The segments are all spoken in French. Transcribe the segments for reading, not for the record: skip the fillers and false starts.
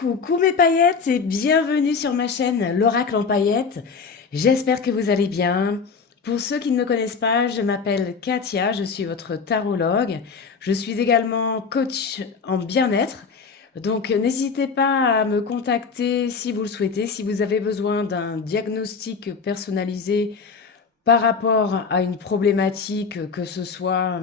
Coucou mes paillettes et bienvenue sur ma chaîne L'Oracle en paillettes. J'espère que vous allez bien. Pour ceux qui ne me connaissent pas, je m'appelle Katia, je suis votre tarologue. Je suis également coach en bien-être. Donc n'hésitez pas à me contacter si vous le souhaitez, si vous avez besoin d'un diagnostic personnalisé par rapport à une problématique, que ce soit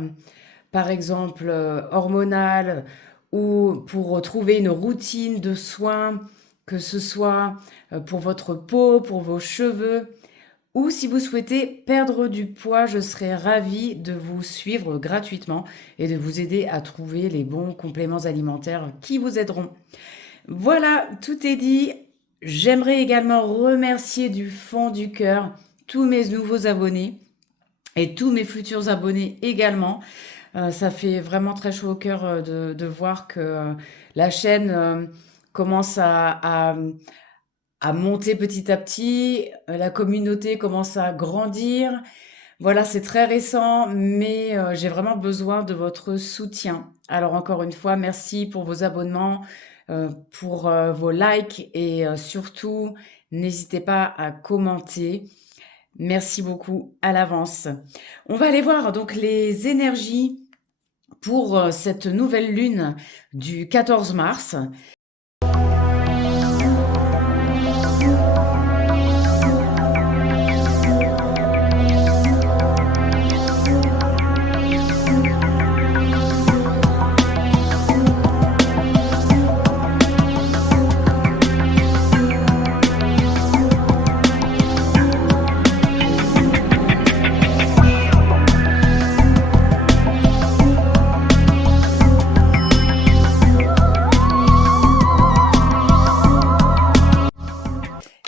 par exemple hormonale ou pour trouver une routine de soins, que ce soit pour votre peau, pour vos cheveux, ou si vous souhaitez perdre du poids, je serai ravie de vous suivre gratuitement et de vous aider à trouver les bons compléments alimentaires qui vous aideront. Voilà, tout est dit. J'aimerais également remercier du fond du cœur tous mes nouveaux abonnés et tous mes futurs abonnés également. Ça fait vraiment très chaud au cœur de voir que la chaîne commence à monter petit à petit, la communauté commence à grandir. Voilà, c'est très récent, mais j'ai vraiment besoin de votre soutien. Alors encore une fois, merci pour vos abonnements, pour vos likes et surtout, n'hésitez pas à commenter. Merci beaucoup à l'avance. On va aller voir donc les énergies pour cette nouvelle lune du 14 mars.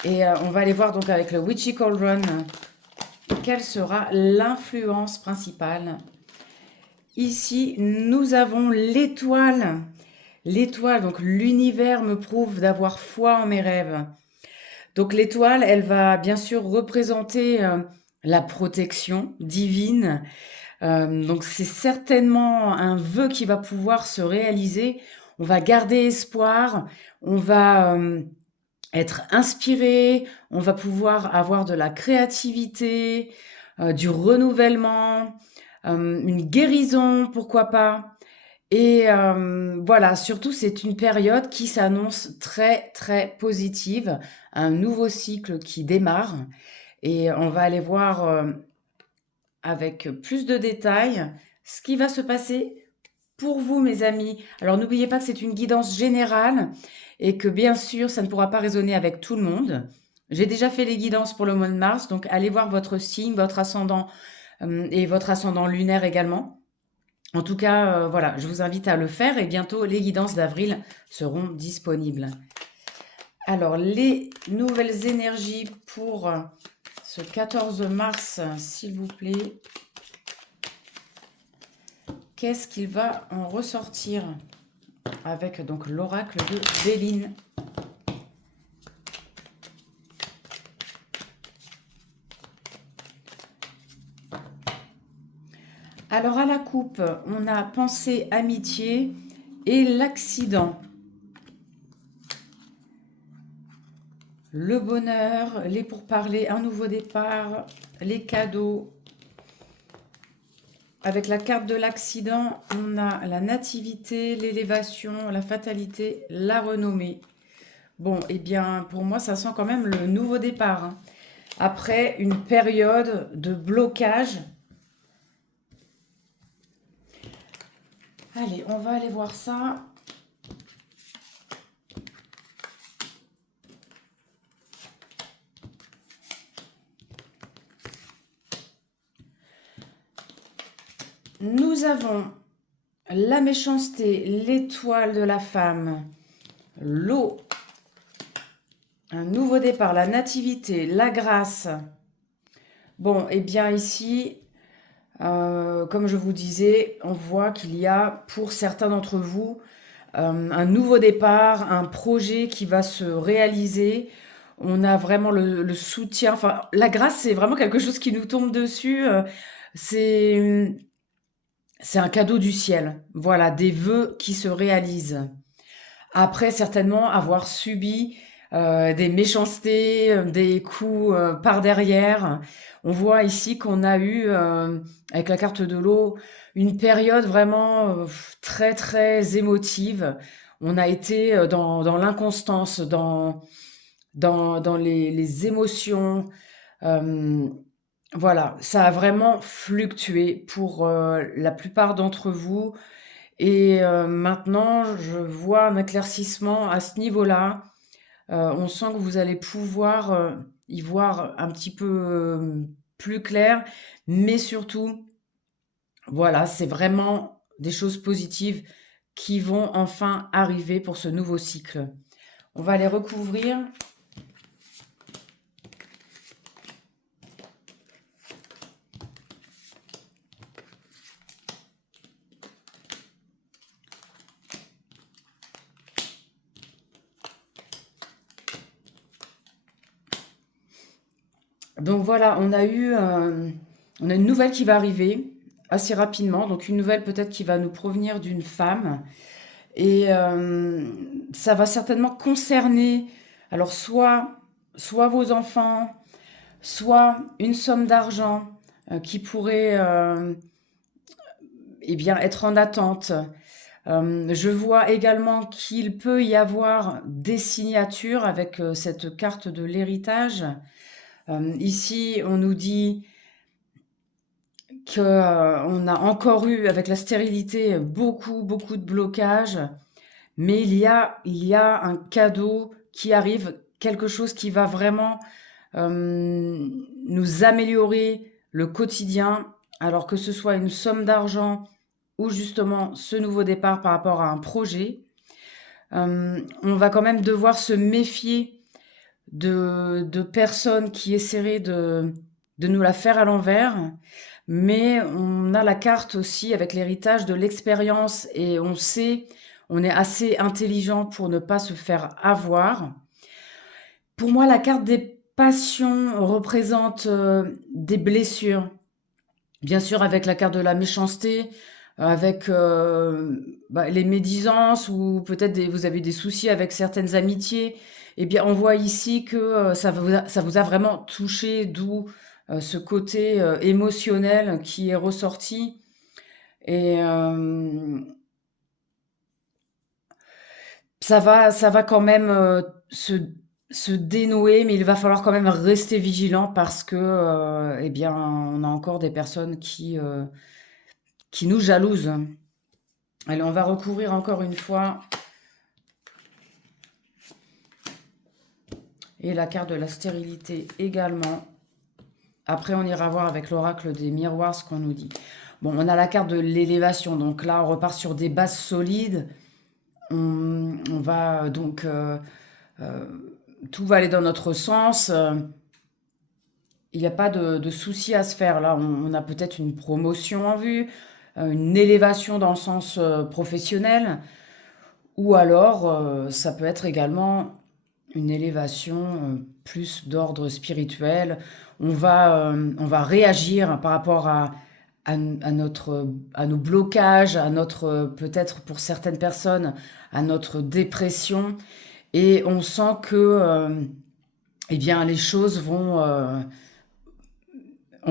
Et on va aller voir donc avec le Witchy Cauldron quelle sera l'influence principale. Ici, nous avons l'étoile. L'étoile, donc l'univers me prouve d'avoir foi en mes rêves. Donc l'étoile, elle va bien sûr représenter la protection divine. Donc c'est certainement un vœu qui va pouvoir se réaliser. On va garder espoir, on va être inspiré, on va pouvoir avoir de la créativité, du renouvellement, une guérison, pourquoi pas. Et voilà, surtout c'est une période qui s'annonce très très positive, un nouveau cycle qui démarre. Et on va aller voir avec plus de détails ce qui va se passer pour vous, mes amis. Alors n'oubliez pas que c'est une guidance générale et que bien sûr, ça ne pourra pas résonner avec tout le monde. J'ai déjà fait les guidances pour le mois de mars, donc allez voir votre signe, votre ascendant et votre ascendant lunaire également. En tout cas, voilà, je vous invite à le faire et bientôt les guidances d'avril seront disponibles. Alors, les nouvelles énergies pour ce 14 mars, s'il vous plaît. Qu'est-ce qu'il va en ressortir avec donc l'oracle de Béline? Alors à la coupe, on a pensée, amitié et l'accident. Le bonheur, les pourparlers, un nouveau départ, les cadeaux. Avec la carte de l'accident, on a la nativité, l'élévation, la fatalité, la renommée. Bon, eh bien, pour moi, ça sent quand même le nouveau départ, hein. Après une période de blocage. Allez, on va aller voir ça. Nous avons la méchanceté, l'étoile de la femme, l'eau, un nouveau départ, la nativité, la grâce. Bon, eh bien ici, comme je vous disais, on voit qu'il y a pour certains d'entre vous un nouveau départ, un projet qui va se réaliser. On a vraiment le soutien. Enfin, la grâce, c'est vraiment quelque chose qui nous tombe dessus. C'est un cadeau du ciel. Voilà, des vœux qui se réalisent. après certainement avoir subi des méchancetés, des coups par derrière. On voit ici qu'on a eu, avec la carte de l'eau, une période vraiment très très émotive. On a été dans l'inconstance, dans les émotions. Euh, voilà, ça a vraiment fluctué pour la plupart d'entre vous. Et maintenant, je vois un éclaircissement à ce niveau-là. On sent que vous allez pouvoir y voir un petit peu plus clair, mais surtout, voilà, c'est vraiment des choses positives qui vont enfin arriver pour ce nouveau cycle. On va les recouvrir. Donc voilà, on a une nouvelle qui va arriver assez rapidement. Donc une nouvelle peut-être qui va nous provenir d'une femme. Et ça va certainement concerner, alors soit vos enfants, soit une somme d'argent qui pourrait eh bien, être en attente. Je vois également qu'il peut y avoir des signatures avec cette carte de l'héritage. Ici, on nous dit qu'on a encore eu, avec la stérilité, beaucoup de blocages, mais il y a un cadeau qui arrive, quelque chose qui va vraiment nous améliorer le quotidien, alors que ce soit une somme d'argent ou justement ce nouveau départ par rapport à un projet. On va quand même devoir se méfier de personnes qui essaieraient de nous la faire à l'envers. Mais on a la carte aussi avec l'héritage de l'expérience et on sait, on est assez intelligent pour ne pas se faire avoir. Pour moi, la carte des passions représente des blessures. Bien sûr, avec la carte de la méchanceté, avec les médisances ou peut-être vous avez des soucis avec certaines amitiés. Eh bien, on voit ici que ça vous a vraiment touché, d'où ce côté émotionnel qui est ressorti. Et ça va quand même se dénouer, mais il va falloir quand même rester vigilant parce que, eh bien, on a encore des personnes qui nous jalousent. Allez, on va recouvrir encore une fois. Et la carte de la stérilité également. Après, on ira voir avec l'oracle des miroirs ce qu'on nous dit. Bon, on a la carte de l'élévation. Donc là, on repart sur des bases solides. On va donc... tout va aller dans notre sens. Il n'y a pas de souci à se faire. Là, on a peut-être une promotion en vue, une élévation dans le sens professionnel. Ou alors, ça peut être également une élévation plus d'ordre spirituel. On va réagir par rapport à nos blocages, à notre, peut-être pour certaines personnes, à notre dépression. Et on sent que eh bien, les choses on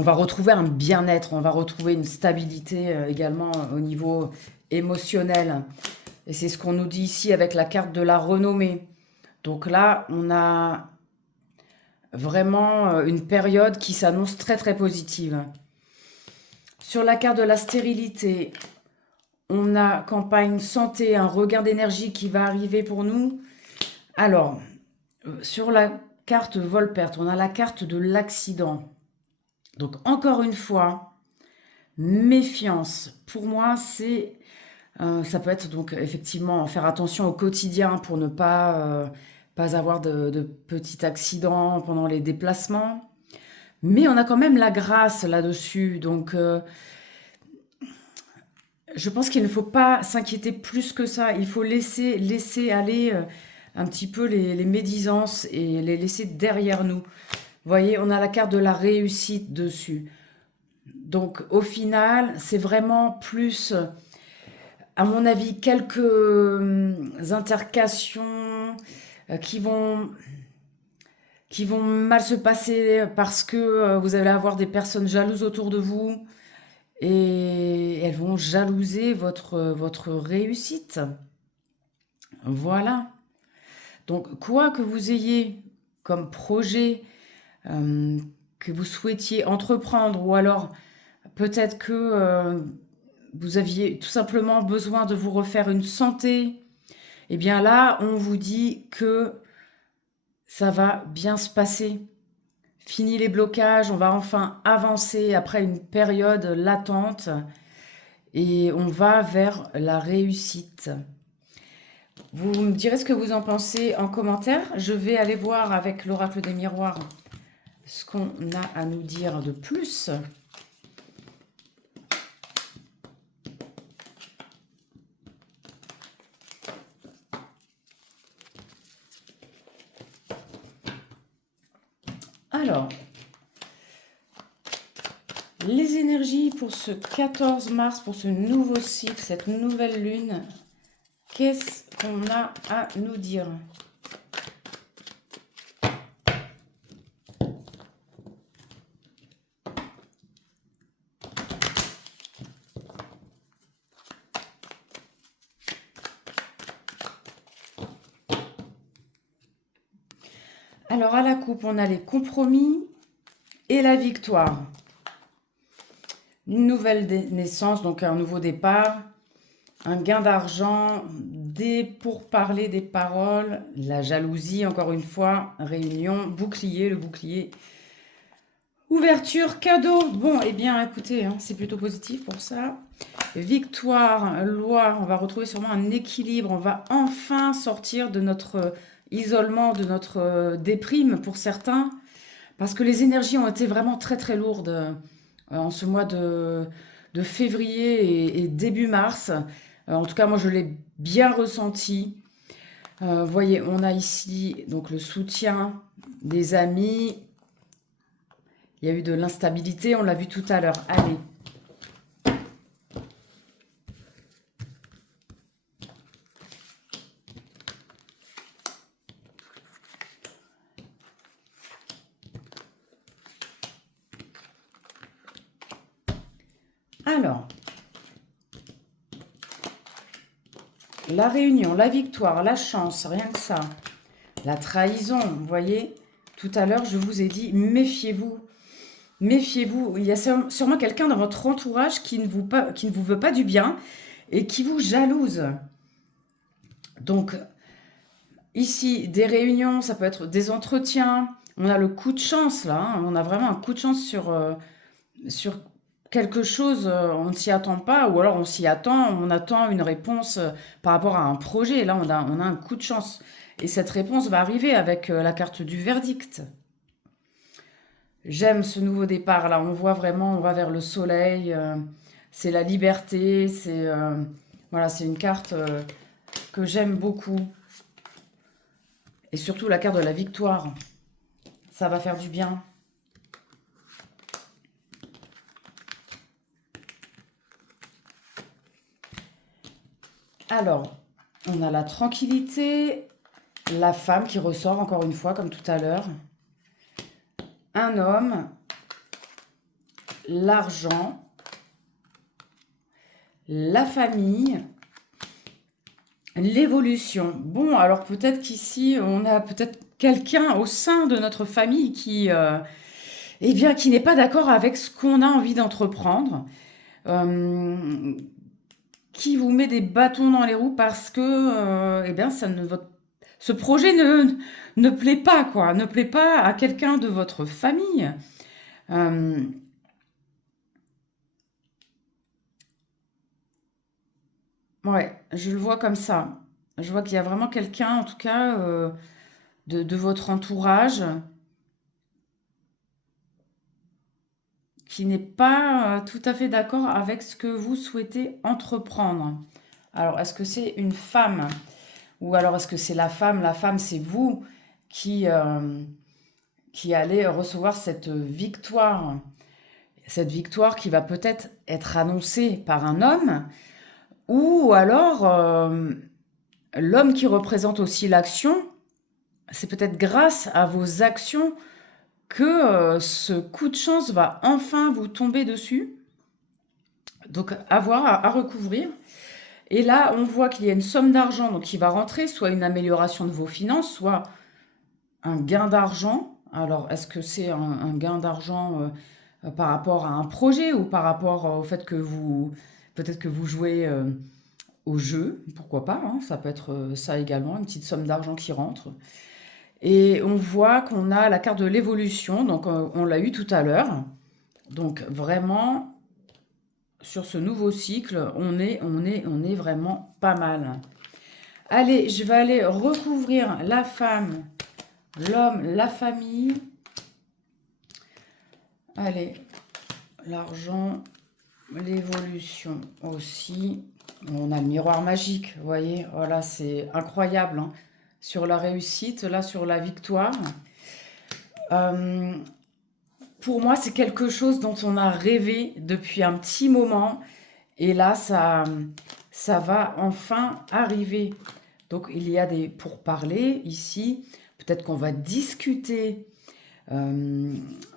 va retrouver un bien-être, on va retrouver une stabilité également au niveau émotionnel. Et c'est ce qu'on nous dit ici avec la carte de la renommée. Donc là, on a vraiment une période qui s'annonce très très positive. Sur la carte de la stérilité, on a campagne santé, un regain d'énergie qui va arriver pour nous. Alors, sur la carte vol-perte, on a la carte de l'accident. Donc encore une fois, méfiance. Pour moi, ça peut être donc effectivement faire attention au quotidien pour ne pas avoir de petits accidents pendant les déplacements. Mais on a quand même la grâce là-dessus. Donc je pense qu'il ne faut pas s'inquiéter plus que ça. Il faut laisser aller un petit peu les médisances et les laisser derrière nous. Vous voyez, on a la carte de la réussite dessus. Donc au final, c'est vraiment plus à mon avis, quelques intercations qui vont mal se passer parce que vous allez avoir des personnes jalouses autour de vous et elles vont jalouser votre réussite. Voilà. Donc, quoi que vous ayez comme projet euh, que vous souhaitiez entreprendre, ou alors peut-être que vous aviez tout simplement besoin de vous refaire une santé, eh bien là, on vous dit que ça va bien se passer. Fini les blocages, on va enfin avancer après une période latente et on va vers la réussite. Vous me direz ce que vous en pensez en commentaire. Je vais aller voir avec l'oracle des miroirs ce qu'on a à nous dire de plus. Alors, les énergies pour ce 14 mars, pour ce nouveau cycle, cette nouvelle lune, qu'est-ce qu'on a à nous dire? Alors, à la coupe, on a les compromis et la victoire. Une nouvelle naissance, donc un nouveau départ, un gain d'argent, des pourparlers, des paroles, la jalousie, encore une fois, réunion, bouclier, le bouclier, ouverture, cadeau. Bon, eh bien, écoutez, hein, c'est plutôt positif pour ça. Victoire, loi, on va retrouver sûrement un équilibre, on va enfin sortir de notre isolement, de notre déprime pour certains, parce que les énergies ont été vraiment très très lourdes en ce mois de février et début mars. En tout cas, moi, je l'ai bien ressenti. Vous voyez, on a ici donc le soutien des amis. Il y a eu de l'instabilité, on l'a vu tout à l'heure. Allez. Alors, la réunion, la victoire, la chance, rien que ça. La trahison, vous voyez, tout à l'heure, je vous ai dit, méfiez-vous. Méfiez-vous. Il y a sûrement quelqu'un dans votre entourage qui ne vous veut pas du bien et qui vous jalouse. Donc, ici, des réunions, ça peut être des entretiens. On a le coup de chance, là. Hein. On a vraiment un coup de chance sur quelque chose, on ne s'y attend pas, ou alors on s'y attend, on attend une réponse par rapport à un projet. Là, on a un coup de chance. Et cette réponse va arriver avec la carte du verdict. J'aime ce nouveau départ. Là, on voit vraiment, on va vers le soleil. C'est la liberté. Voilà, c'est une carte que j'aime beaucoup. Et surtout la carte de la victoire. Ça va faire du bien. Alors, on a la tranquillité, la femme qui ressort encore une fois, comme tout à l'heure. Un homme, l'argent, la famille, l'évolution. Bon, alors peut-être qu'ici, on a peut-être quelqu'un au sein de notre famille eh bien, qui n'est pas d'accord avec ce qu'on a envie d'entreprendre, euh, qui vous met des bâtons dans les roues parce que, eh bien, ce projet ne plaît pas, quoi, ne plaît pas à quelqu'un de votre famille. Euh, ouais, je le vois comme ça. Je vois qu'il y a vraiment quelqu'un, en tout cas, de votre entourage qui n'est pas tout à fait d'accord avec ce que vous souhaitez entreprendre. Alors, est-ce que c'est une femme? Ou alors est-ce que c'est la femme? La femme, c'est vous qui allez recevoir cette victoire. Cette victoire qui va peut-être être annoncée par un homme Ou alors, l'homme qui représente aussi l'action, c'est peut-être grâce à vos actions que ce coup de chance va enfin vous tomber dessus. Donc, à voir, à recouvrir. Et là, on voit qu'il y a une somme d'argent donc qui va rentrer, soit une amélioration de vos finances, soit un gain d'argent. Alors, est-ce que c'est un gain d'argent par rapport à un projet ou par rapport au fait que vous, peut-être que vous jouez au jeu, pourquoi pas, hein, ça peut être ça également, une petite somme d'argent qui rentre. Et on voit qu'on a la carte de l'évolution, donc on l'a eu tout à l'heure. Donc vraiment, sur ce nouveau cycle, on est vraiment pas mal. Allez, je vais aller recouvrir la femme, l'homme, la famille. Allez, l'argent, l'évolution aussi. On a le miroir magique, vous voyez, voilà, c'est incroyable, hein. Sur la réussite, là, sur la victoire. Euh, pour moi, c'est quelque chose dont on a rêvé depuis un petit moment. Et là, ça va enfin arriver. Donc, il y a des pourparlers ici. Peut-être qu'on va discuter euh,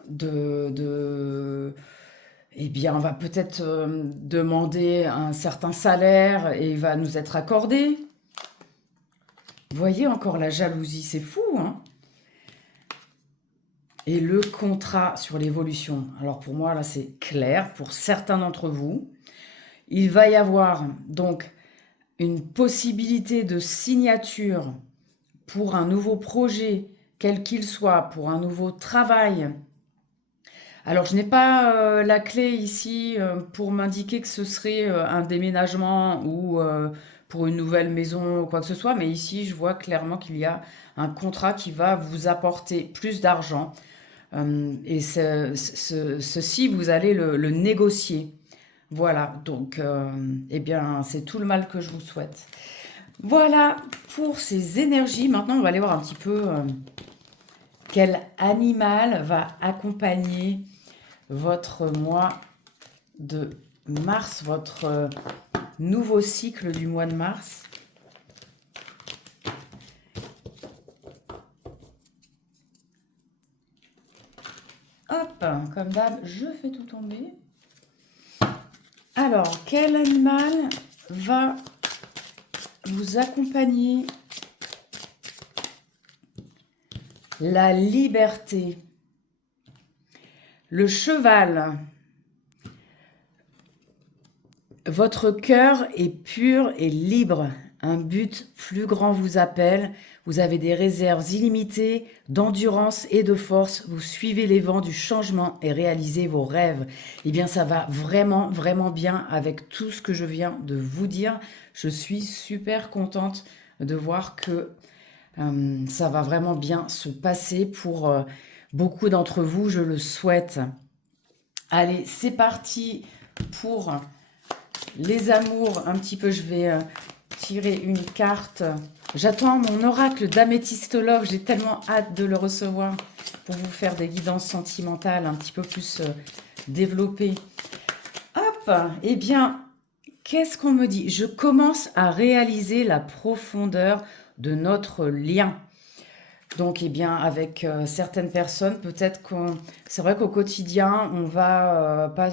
de, eh bien, on va peut-être demander un certain salaire et il va nous être accordé. Vous voyez encore la jalousie, c'est fou, hein? Et le contrat sur l'évolution. Alors pour moi, là, c'est clair pour certains d'entre vous. Il va y avoir donc une possibilité de signature pour un nouveau projet, quel qu'il soit, pour un nouveau travail. Alors, je n'ai pas la clé ici pour m'indiquer que ce serait un déménagement ou pour une nouvelle maison ou quoi que ce soit, mais ici, je vois clairement qu'il y a un contrat qui va vous apporter plus d'argent. Et ceci, vous allez le négocier. Voilà, donc, eh bien, c'est tout le mal que je vous souhaite. Voilà pour ces énergies. Maintenant, on va aller voir un petit peu quel animal va accompagner votre mois de mars, votre nouveau cycle du mois de mars. Hop, comme d'hab, je fais tout tomber. Alors, quel animal va vous accompagner? La liberté. Le cheval. Votre cœur est pur et libre. Un but plus grand vous appelle. Vous avez des réserves illimitées d'endurance et de force. Vous suivez les vents du changement et réalisez vos rêves. Eh bien, ça va vraiment, vraiment bien avec tout ce que je viens de vous dire. Je suis super contente de voir que ça va vraiment bien se passer pour beaucoup d'entre vous. Je le souhaite. Allez, c'est parti pour les amours. Un petit peu, je vais tirer une carte. J'attends mon oracle d'améthystologue. J'ai tellement hâte de le recevoir pour vous faire des guidances sentimentales un petit peu plus développées. Hop, eh bien, qu'est-ce qu'on me dit? Je commence à réaliser la profondeur de notre lien. Donc, eh bien, avec certaines personnes, peut-être qu'on... C'est vrai qu'au quotidien, on va pas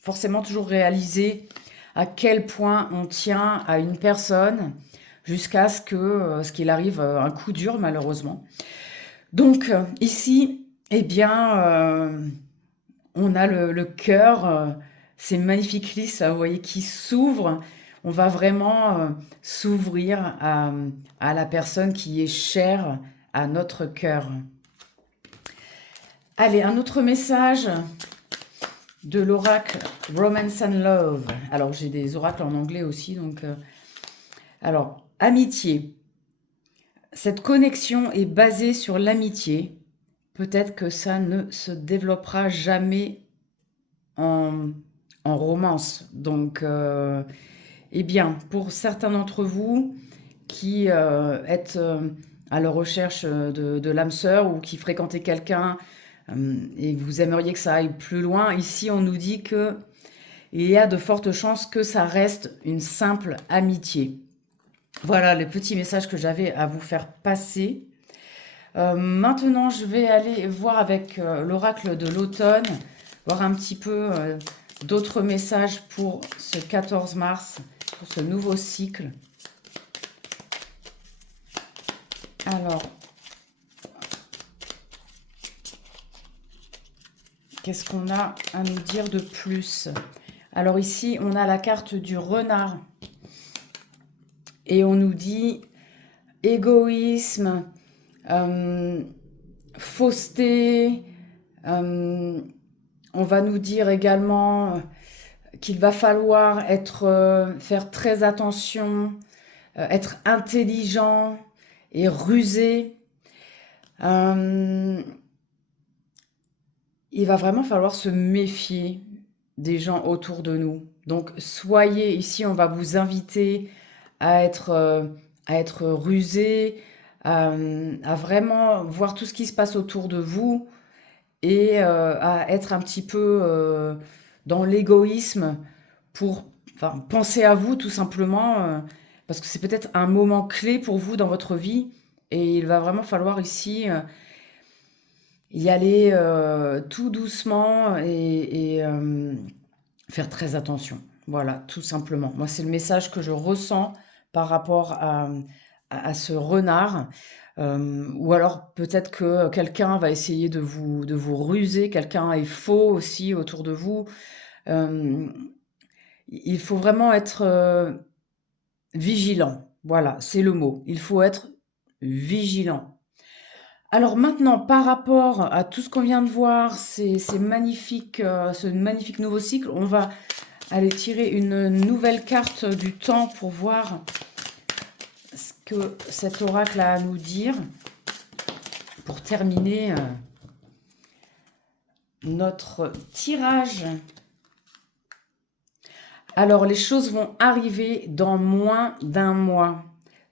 forcément toujours réaliser à quel point on tient à une personne jusqu'à ce qu'il arrive un coup dur, malheureusement. Donc, ici, eh bien, on a le cœur, ces magnifiques lisses, là, vous voyez, qui s'ouvrent. On va vraiment s'ouvrir à la personne qui est chère à notre cœur. Allez, un autre message de l'oracle Romance and Love. Alors, j'ai des oracles en anglais aussi, donc... Alors, amitié. Cette connexion est basée sur l'amitié. Peut-être que ça ne se développera jamais en, en romance. Donc, eh bien, pour certains d'entre vous qui êtes à la recherche de l'âme sœur ou qui fréquentez quelqu'un et que vous aimeriez que ça aille plus loin, ici on nous dit que et il y a de fortes chances que ça reste une simple amitié. Voilà les petits messages que j'avais à vous faire passer. Maintenant, je vais aller voir avec l'oracle de l'automne, voir un petit peu d'autres messages pour ce 14 mars, pour ce nouveau cycle. Alors, qu'est-ce qu'on a à nous dire de plus? Alors ici, on a la carte du renard. Et on nous dit égoïsme, fausseté. On va nous dire également qu'il va falloir faire très attention, être intelligent et rusé. Il va vraiment falloir se méfier des gens autour de nous. Donc soyez, ici on va vous inviter à être rusé, à vraiment voir tout ce qui se passe autour de vous et à être un petit peu dans l'égoïsme pour penser à vous tout simplement, parce que c'est peut-être un moment clé pour vous dans votre vie et il va vraiment falloir ici y aller tout doucement et faire très attention. Voilà, tout simplement. Moi, c'est le message que je ressens par rapport à ce renard. Ou alors peut-être que quelqu'un va essayer de vous ruser, quelqu'un est faux aussi autour de vous. Il faut vraiment être vigilant. Voilà, c'est le mot. Il faut être vigilant. Alors maintenant, par rapport à tout ce qu'on vient de voir, ce magnifique nouveau cycle, on va aller tirer une nouvelle carte du temps pour voir ce que cet oracle a à nous dire pour terminer notre tirage. Alors, les choses vont arriver dans moins d'un mois.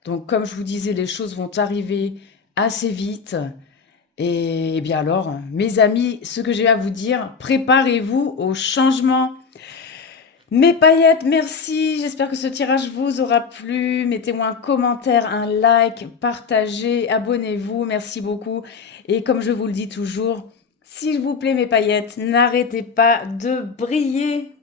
Donc, comme je vous disais, les choses vont arriver assez vite. Et bien alors, mes amis, ce que j'ai à vous dire, préparez-vous au changement. Mes paillettes, merci. J'espère que ce tirage vous aura plu. Mettez-moi un commentaire, un like, partagez, abonnez-vous. Merci beaucoup. Et comme je vous le dis toujours, s'il vous plaît, mes paillettes, n'arrêtez pas de briller.